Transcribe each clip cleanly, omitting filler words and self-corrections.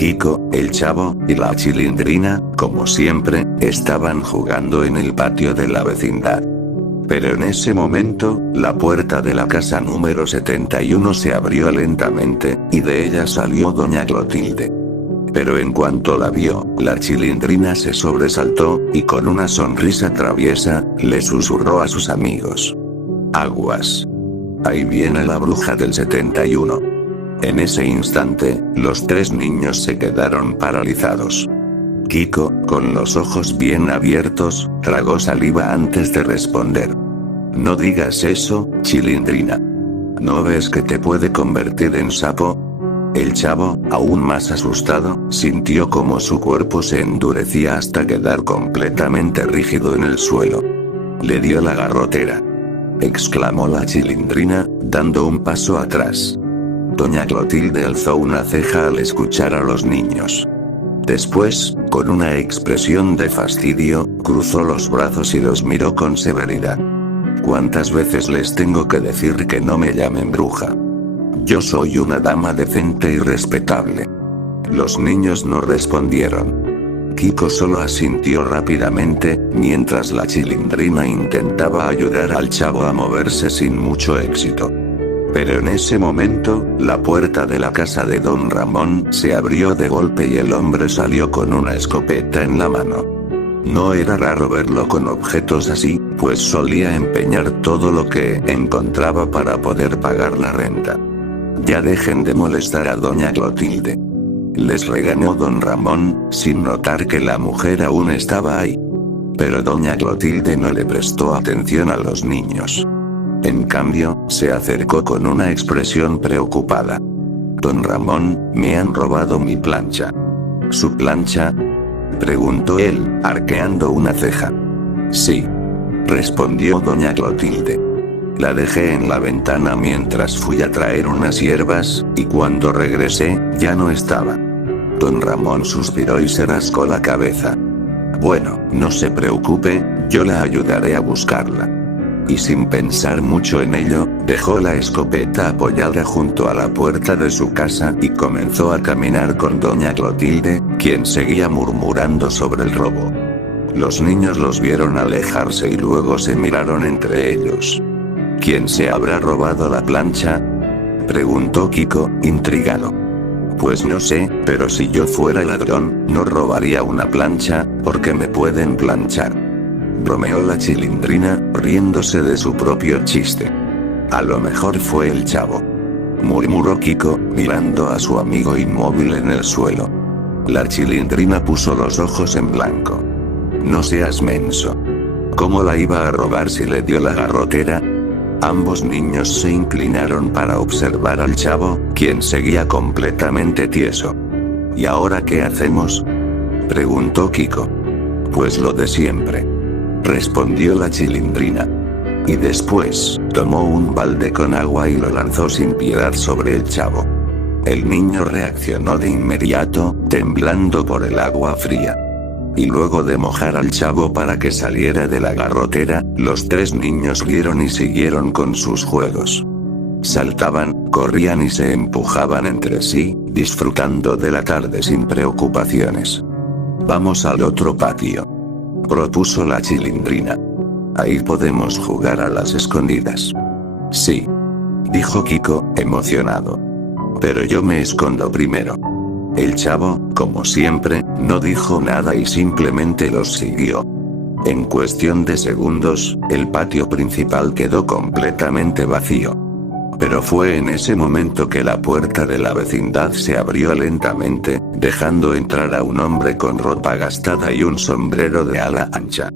Kiko, el Chavo, y la Chilindrina, como siempre, estaban jugando en el patio de la vecindad. Pero en ese momento, la puerta de la casa número 71 se abrió lentamente, y de ella salió doña Clotilde. Pero en cuanto la vio, la Chilindrina se sobresaltó, y con una sonrisa traviesa, le susurró a sus amigos: «Aguas. Ahí viene la bruja del 71». En ese instante, los tres niños se quedaron paralizados. Kiko, con los ojos bien abiertos, tragó saliva antes de responder. «No digas eso, Chilindrina. ¿No ves que te puede convertir en sapo?». El Chavo, aún más asustado, sintió como su cuerpo se endurecía hasta quedar completamente rígido en el suelo. «Le dio la garrotera», exclamó la Chilindrina, dando un paso atrás. Doña Clotilde alzó una ceja al escuchar a los niños. Después, con una expresión de fastidio, cruzó los brazos y los miró con severidad. «¿Cuántas veces les tengo que decir que no me llamen bruja? Yo soy una dama decente y respetable». Los niños no respondieron. Kiko solo asintió rápidamente, mientras la Chilindrina intentaba ayudar al Chavo a moverse sin mucho éxito. Pero en ese momento, la puerta de la casa de don Ramón se abrió de golpe y el hombre salió con una escopeta en la mano. No era raro verlo con objetos así, pues solía empeñar todo lo que encontraba para poder pagar la renta. «Ya dejen de molestar a doña Clotilde», les regañó don Ramón, sin notar que la mujer aún estaba ahí. Pero doña Clotilde no le prestó atención a los niños. En cambio, se acercó con una expresión preocupada. «Don Ramón, me han robado mi plancha». «¿Su plancha?», preguntó él, arqueando una ceja. «Sí», respondió doña Clotilde. «La dejé en la ventana mientras fui a traer unas hierbas, y cuando regresé, ya no estaba». Don Ramón suspiró y se rascó la cabeza. «Bueno, no se preocupe, yo la ayudaré a buscarla». Y sin pensar mucho en ello, dejó la escopeta apoyada junto a la puerta de su casa y comenzó a caminar con doña Clotilde, quien seguía murmurando sobre el robo. Los niños los vieron alejarse y luego se miraron entre ellos. «¿Quién se habrá robado la plancha?», preguntó Kiko, intrigado. «Pues no sé, pero si yo fuera ladrón, no robaría una plancha, porque me pueden planchar», bromeó la Chilindrina, riéndose de su propio chiste. «A lo mejor fue el Chavo», murmuró Kiko, mirando a su amigo inmóvil en el suelo. La Chilindrina puso los ojos en blanco. «No seas menso. ¿Cómo la iba a robar si le dio la garrotera?». Ambos niños se inclinaron para observar al Chavo, quien seguía completamente tieso. «¿Y ahora qué hacemos?», preguntó Kiko. «Pues lo de siempre», respondió la Chilindrina. Y después, tomó un balde con agua y lo lanzó sin piedad sobre el Chavo. El niño reaccionó de inmediato, temblando por el agua fría. Y luego de mojar al Chavo para que saliera de la garrotera, los tres niños rieron y siguieron con sus juegos. Saltaban, corrían y se empujaban entre sí, disfrutando de la tarde sin preocupaciones. «Vamos al otro patio», propuso la Chilindrina. «Ahí podemos jugar a las escondidas». «Sí», dijo Kiko, emocionado. «Pero yo me escondo primero». El Chavo, como siempre, no dijo nada y simplemente los siguió. En cuestión de segundos, el patio principal quedó completamente vacío. Pero fue en ese momento que la puerta de la vecindad se abrió lentamente, dejando entrar a un hombre con ropa gastada y un sombrero de ala ancha.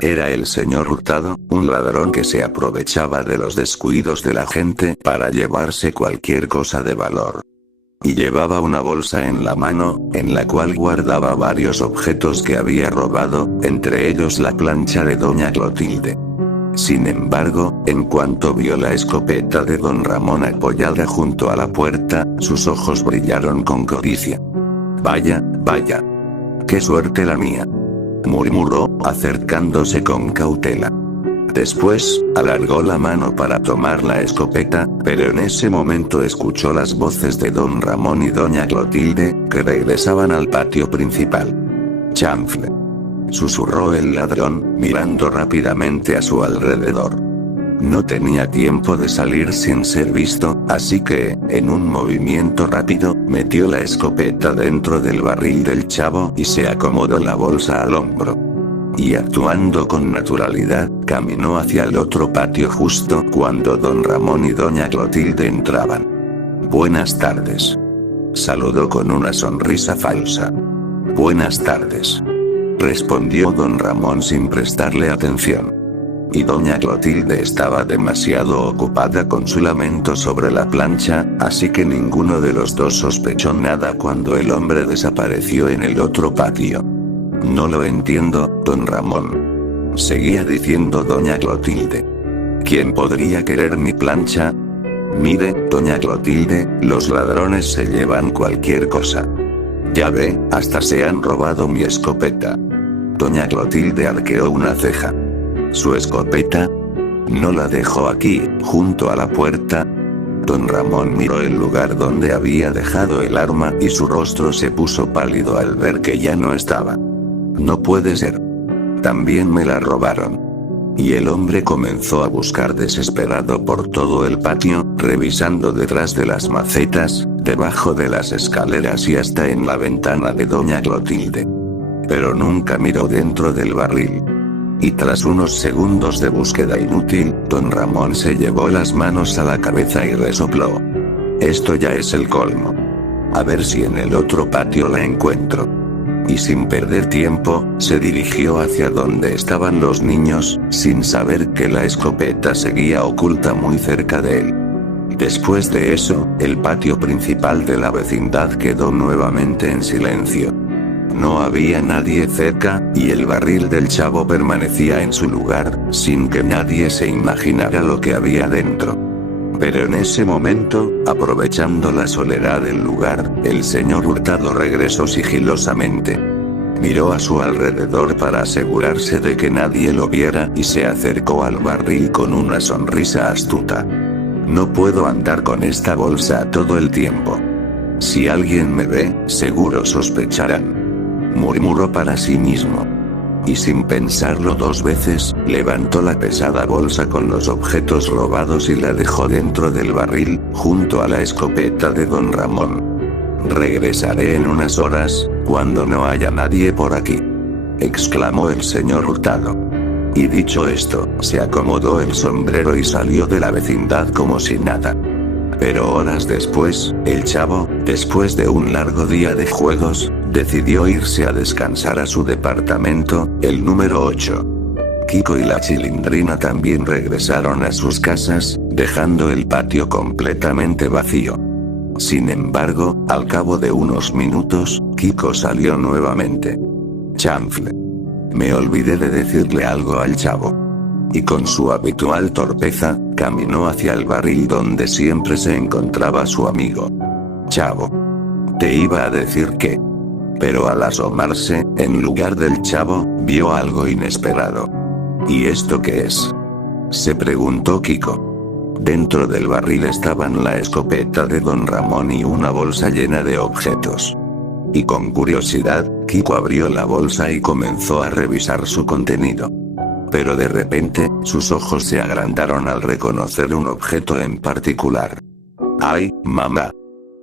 Era el señor Hurtado, un ladrón que se aprovechaba de los descuidos de la gente para llevarse cualquier cosa de valor. Y llevaba una bolsa en la mano, en la cual guardaba varios objetos que había robado, entre ellos la plancha de doña Clotilde. Sin embargo, en cuanto vio la escopeta de don Ramón apoyada junto a la puerta, sus ojos brillaron con codicia. «Vaya, vaya. Qué suerte la mía», murmuró, acercándose con cautela. Después, alargó la mano para tomar la escopeta, pero en ese momento escuchó las voces de don Ramón y doña Clotilde, que regresaban al patio principal. «Chanfle», susurró el ladrón, mirando rápidamente a su alrededor. No tenía tiempo de salir sin ser visto, así que, en un movimiento rápido, metió la escopeta dentro del barril del chavo y se acomodó la bolsa al hombro. Y actuando con naturalidad, caminó hacia el otro patio justo cuando don Ramón y doña Clotilde entraban. «Buenas tardes», saludó con una sonrisa falsa. «Buenas tardes», respondió don Ramón sin prestarle atención. Y doña Clotilde estaba demasiado ocupada con su lamento sobre la plancha, así que ninguno de los dos sospechó nada cuando el hombre desapareció en el otro patio. «No lo entiendo, don Ramón», seguía diciendo doña Clotilde. «¿Quién podría querer mi plancha? Mire, doña Clotilde, los ladrones se llevan cualquier cosa. Ya ve, hasta se han robado mi escopeta». Doña Clotilde arqueó una ceja. «¿Su escopeta? ¿No la dejó aquí, junto a la puerta?» Don Ramón miró el lugar donde había dejado el arma y su rostro se puso pálido al ver que ya no estaba. «No puede ser. También me la robaron». Y el hombre comenzó a buscar desesperado por todo el patio, revisando detrás de las macetas, debajo de las escaleras y hasta en la ventana de doña Clotilde. Pero nunca miró dentro del barril. Y tras unos segundos de búsqueda inútil, don Ramón se llevó las manos a la cabeza y resopló. «Esto ya es el colmo. A ver si en el otro patio la encuentro». Y sin perder tiempo, se dirigió hacia donde estaban los niños, sin saber que la escopeta seguía oculta muy cerca de él. Después de eso, el patio principal de la vecindad quedó nuevamente en silencio. No había nadie cerca, y el barril del chavo permanecía en su lugar, sin que nadie se imaginara lo que había dentro. Pero en ese momento, aprovechando la soledad del lugar, el señor Hurtado regresó sigilosamente. Miró a su alrededor para asegurarse de que nadie lo viera y se acercó al barril con una sonrisa astuta. «No puedo andar con esta bolsa todo el tiempo. Si alguien me ve, seguro sospecharán», murmuró para sí mismo. Y sin pensarlo dos veces, levantó la pesada bolsa con los objetos robados y la dejó dentro del barril, junto a la escopeta de don Ramón. «Regresaré en unas horas, cuando no haya nadie por aquí», exclamó el señor Hurtado. Y dicho esto, se acomodó el sombrero y salió de la vecindad como si nada. Pero horas después, el chavo, después de un largo día de juegos, decidió irse a descansar a su departamento, el número 8. Kiko y la Chilindrina también regresaron a sus casas, dejando el patio completamente vacío. Sin embargo, al cabo de unos minutos, Kiko salió nuevamente. «Chanfle. Me olvidé de decirle algo al chavo». Y con su habitual torpeza, caminó hacia el barril donde siempre se encontraba su amigo. «Chavo. Te iba a decir que…». Pero al asomarse, en lugar del chavo, vio algo inesperado. «¿Y esto qué es?», se preguntó Kiko. Dentro del barril estaban la escopeta de don Ramón y una bolsa llena de objetos. Y con curiosidad, Kiko abrió la bolsa y comenzó a revisar su contenido. Pero de repente, sus ojos se agrandaron al reconocer un objeto en particular. «¡Ay, mamá!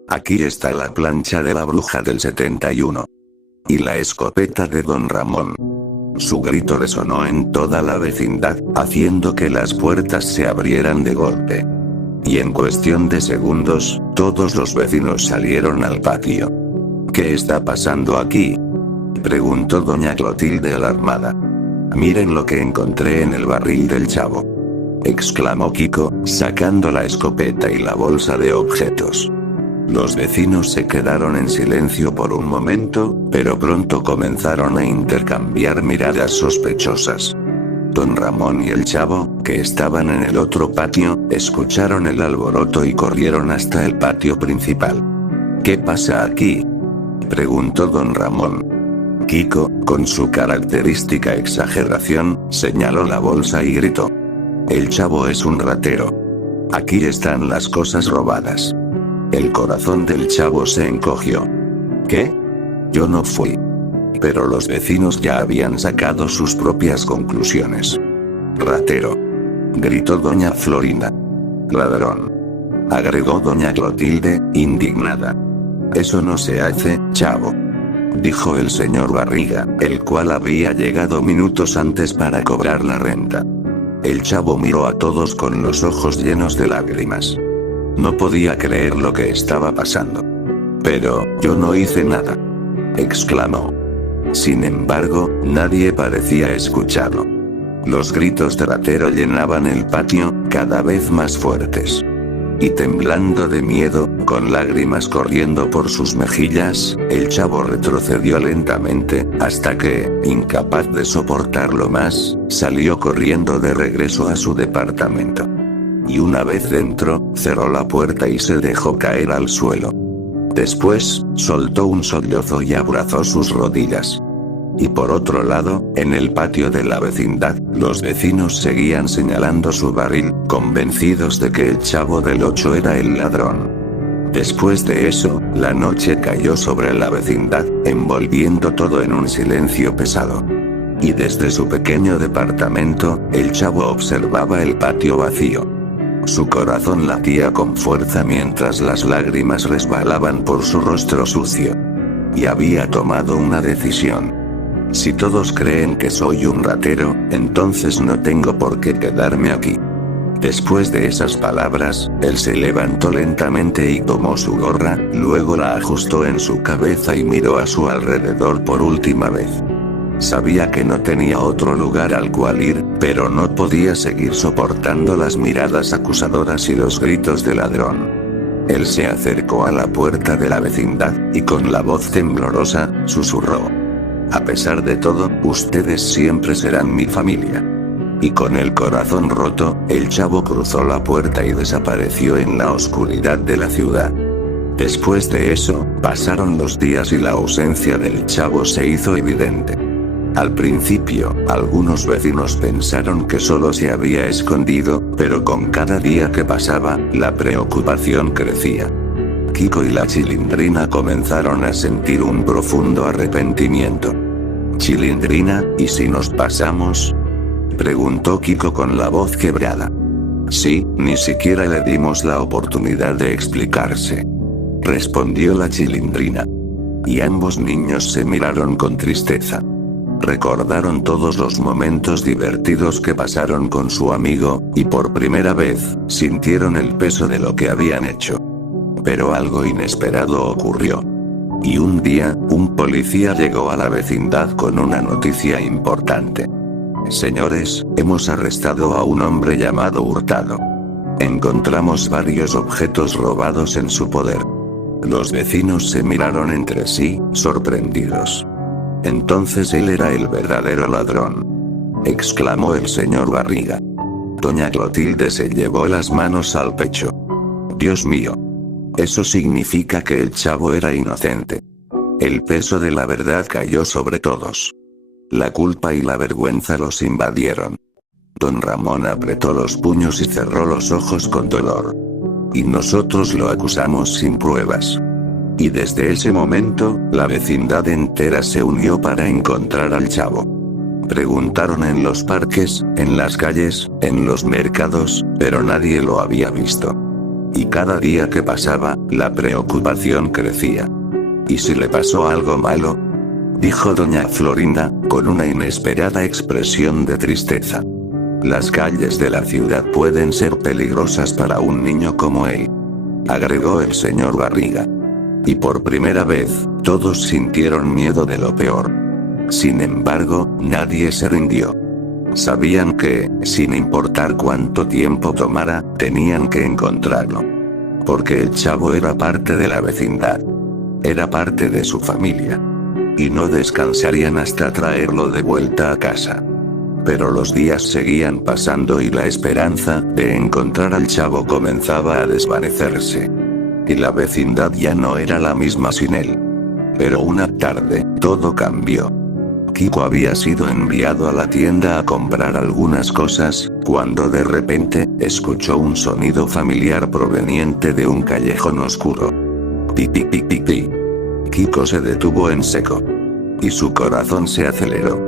Aquí está la plancha de la bruja del 71. Y la escopeta de don Ramón». Su grito resonó en toda la vecindad, haciendo que las puertas se abrieran de golpe. Y en cuestión de segundos, todos los vecinos salieron al patio. «¿Qué está pasando aquí?», preguntó doña Clotilde alarmada. «Miren lo que encontré en el barril del chavo», exclamó Kiko, sacando la escopeta y la bolsa de objetos. Los vecinos se quedaron en silencio por un momento, pero pronto comenzaron a intercambiar miradas sospechosas. Don Ramón y el chavo, que estaban en el otro patio, escucharon el alboroto y corrieron hasta el patio principal. «¿Qué pasa aquí?», preguntó don Ramón. Kiko, con su característica exageración, señaló la bolsa y gritó: el chavo es un ratero. Aquí están las cosas robadas. El corazón del chavo se encogió. ¿Qué? Yo no fui. Pero los vecinos ya habían sacado sus propias conclusiones. Ratero, gritó doña Florinda. Ladrón, agregó doña Clotilde, indignada. Eso no se hace, chavo, dijo el señor Barriga, el cual había llegado minutos antes para cobrar la renta. El chavo miró a todos con los ojos llenos de lágrimas. No podía creer lo que estaba pasando. Pero, yo no hice nada, exclamó. Sin embargo, nadie parecía escucharlo. Los gritos de ratero llenaban el patio, cada vez más fuertes. Y temblando de miedo, con lágrimas corriendo por sus mejillas, el chavo retrocedió lentamente, hasta que, incapaz de soportarlo más, salió corriendo de regreso a su departamento. Y una vez dentro, cerró la puerta y se dejó caer al suelo. Después, soltó un sollozo y abrazó sus rodillas. Y por otro lado, en el patio de la vecindad, los vecinos seguían señalando su barril, convencidos de que el chavo del 8 era el ladrón. Después de eso, la noche cayó sobre la vecindad, envolviendo todo en un silencio pesado. Y desde su pequeño departamento, el chavo observaba el patio vacío. Su corazón latía con fuerza mientras las lágrimas resbalaban por su rostro sucio. Y había tomado una decisión. Si todos creen que soy un ratero, entonces no tengo por qué quedarme aquí. Después de esas palabras, él se levantó lentamente y tomó su gorra, luego la ajustó en su cabeza y miró a su alrededor por última vez. Sabía que no tenía otro lugar al cual ir, pero no podía seguir soportando las miradas acusadoras y los gritos de ladrón. Él se acercó a la puerta de la vecindad, y con la voz temblorosa, susurró: a pesar de todo, ustedes siempre serán mi familia. Y con el corazón roto, el chavo cruzó la puerta y desapareció en la oscuridad de la ciudad. Después de eso, pasaron los días y la ausencia del chavo se hizo evidente. Al principio, algunos vecinos pensaron que solo se había escondido, pero con cada día que pasaba, la preocupación crecía. Kiko y la Chilindrina comenzaron a sentir un profundo arrepentimiento. Chilindrina, ¿y si nos pasamos?, preguntó Kiko con la voz quebrada. Sí, ni siquiera le dimos la oportunidad de explicarse, respondió la Chilindrina. Y ambos niños se miraron con tristeza. Recordaron todos los momentos divertidos que pasaron con su amigo, y por primera vez, sintieron el peso de lo que habían hecho. Pero algo inesperado ocurrió. Y un día, un policía llegó a la vecindad con una noticia importante. Señores, hemos arrestado a un hombre llamado Hurtado. Encontramos varios objetos robados en su poder. Los vecinos se miraron entre sí, sorprendidos. Entonces él era el verdadero ladrón, exclamó el señor Barriga. Doña Clotilde se llevó las manos al pecho. Dios mío. Eso significa que el chavo era inocente. El peso de la verdad cayó sobre todos. La culpa y la vergüenza los invadieron. Don Ramón apretó los puños y cerró los ojos con dolor. Y nosotros lo acusamos sin pruebas. Y desde ese momento, la vecindad entera se unió para encontrar al chavo. Preguntaron en los parques, en las calles, en los mercados, pero nadie lo había visto. Y cada día que pasaba, la preocupación crecía. ¿Y si le pasó algo malo?, dijo doña Florinda, con una inesperada expresión de tristeza. Las calles de la ciudad pueden ser peligrosas para un niño como él, agregó el señor Barriga. Y por primera vez, todos sintieron miedo de lo peor. Sin embargo, nadie se rindió. Sabían que, sin importar cuánto tiempo tomara, tenían que encontrarlo. Porque el chavo era parte de la vecindad. Era parte de su familia. Y no descansarían hasta traerlo de vuelta a casa. Pero los días seguían pasando y la esperanza de encontrar al chavo comenzaba a desvanecerse. Y la vecindad ya no era la misma sin él. Pero una tarde, Todo cambió. Kiko había sido enviado a la tienda a comprar algunas cosas, cuando de repente, escuchó un sonido familiar proveniente de un callejón oscuro. Pi pi pi pi pi. Kiko se detuvo en seco. Y su corazón se aceleró.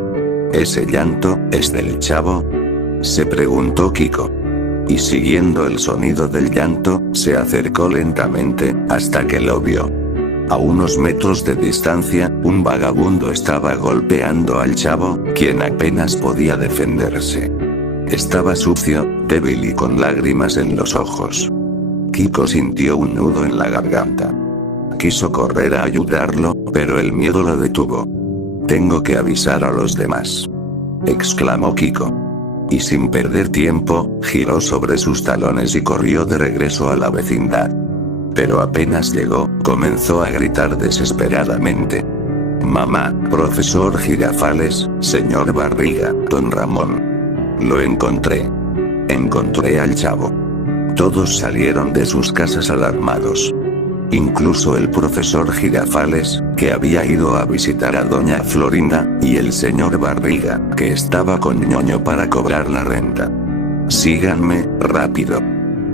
¿Ese llanto es del chavo?, se preguntó Kiko. Y siguiendo el sonido del llanto, se acercó lentamente, hasta que lo vio. A unos metros de distancia, un vagabundo estaba golpeando al chavo, quien apenas podía defenderse. Estaba sucio, débil y con lágrimas en los ojos. Kiko sintió un nudo en la garganta. Quiso correr a ayudarlo, pero el miedo lo detuvo. «Tengo que avisar a los demás», exclamó Kiko. Y sin perder tiempo, giró sobre sus talones y corrió de regreso a la vecindad. Pero apenas llegó, comenzó a gritar desesperadamente. «Mamá, profesor Girafales, señor Barriga, don Ramón. Lo encontré. Encontré al chavo». Todos salieron de sus casas alarmados. Incluso el profesor Girafales, que había ido a visitar a doña Florinda, y el señor Barriga, que estaba con ñoño para cobrar la renta. «Síganme, rápido»,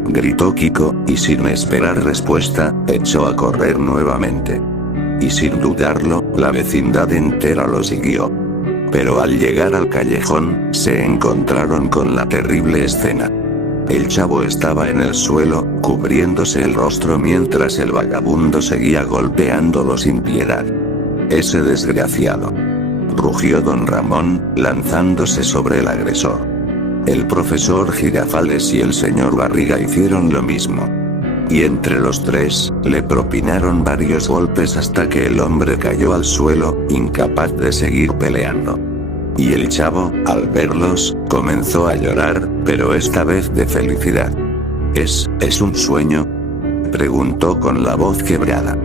gritó Kiko, y sin esperar respuesta, echó a correr nuevamente. Y sin dudarlo, la vecindad entera lo siguió. Pero al llegar al callejón, se encontraron con la terrible escena. El chavo estaba en el suelo, cubriéndose el rostro mientras el vagabundo seguía golpeándolo sin piedad. «Ese desgraciado», rugió don Ramón, lanzándose sobre el agresor. El profesor Girafales y el señor Barriga hicieron lo mismo. Y entre los tres, le propinaron varios golpes hasta que el hombre cayó al suelo, incapaz de seguir peleando. Y el chavo, al verlos, comenzó a llorar, pero esta vez de felicidad. ¿Es un sueño?, preguntó con la voz quebrada.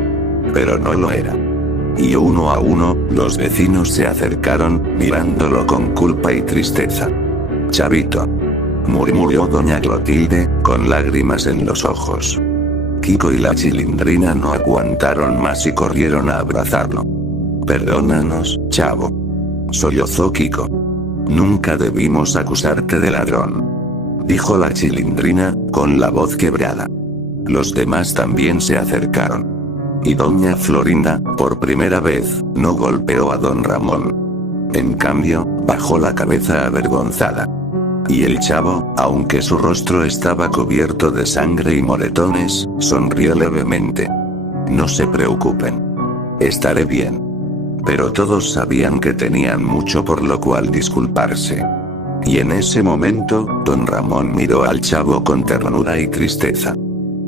Pero no lo era. Y uno a uno, los vecinos se acercaron, mirándolo con culpa y tristeza. «Chavito», murmuró doña Clotilde, con lágrimas en los ojos. Kiko y la Chilindrina no aguantaron más y corrieron a abrazarlo. «Perdónanos, chavo», sollozó Kiko. «Nunca debimos acusarte de ladrón», dijo la Chilindrina, con la voz quebrada. Los demás también se acercaron. Y doña Florinda, por primera vez, no golpeó a don Ramón. En cambio, bajó la cabeza avergonzada. Y el chavo, aunque su rostro estaba cubierto de sangre y moretones, sonrió levemente. «No se preocupen. Estaré bien». Pero todos sabían que tenían mucho por lo cual disculparse. Y en ese momento, don Ramón miró al chavo con ternura y tristeza.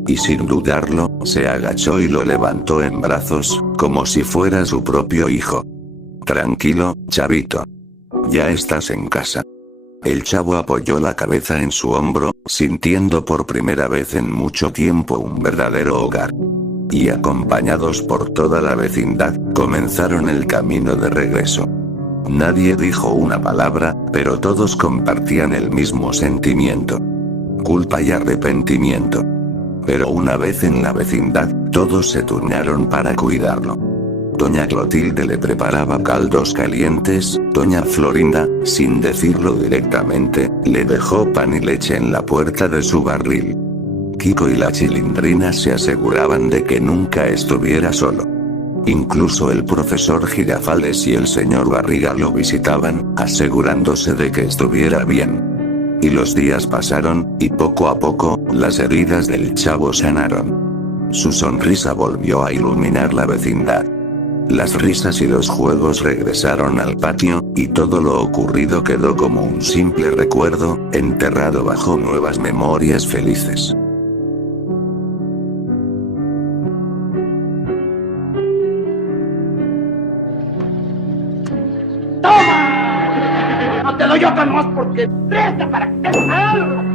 Y sin dudarlo, se agachó y lo levantó en brazos, como si fuera su propio hijo. «Tranquilo, chavito. Ya estás en casa». El chavo apoyó la cabeza en su hombro, sintiendo por primera vez en mucho tiempo un verdadero hogar. Y acompañados por toda la vecindad, comenzaron el camino de regreso. Nadie dijo una palabra, pero todos compartían el mismo sentimiento. Culpa y arrepentimiento. Pero una vez en la vecindad, todos se turnaron para cuidarlo. Doña Clotilde le preparaba caldos calientes, doña Florinda, sin decirlo directamente, le dejó pan y leche en la puerta de su barril. Kiko y la Chilindrina se aseguraban de que nunca estuviera solo. Incluso el profesor Girafales y el señor Barriga lo visitaban, asegurándose de que estuviera bien. Y los días pasaron, y poco a poco, las heridas del chavo sanaron. Su sonrisa volvió a iluminar la vecindad. Las risas y los juegos regresaron al patio, y todo lo ocurrido quedó como un simple recuerdo, enterrado bajo nuevas memorias felices. ¡Toma! No te doy otra más porque presta para que te...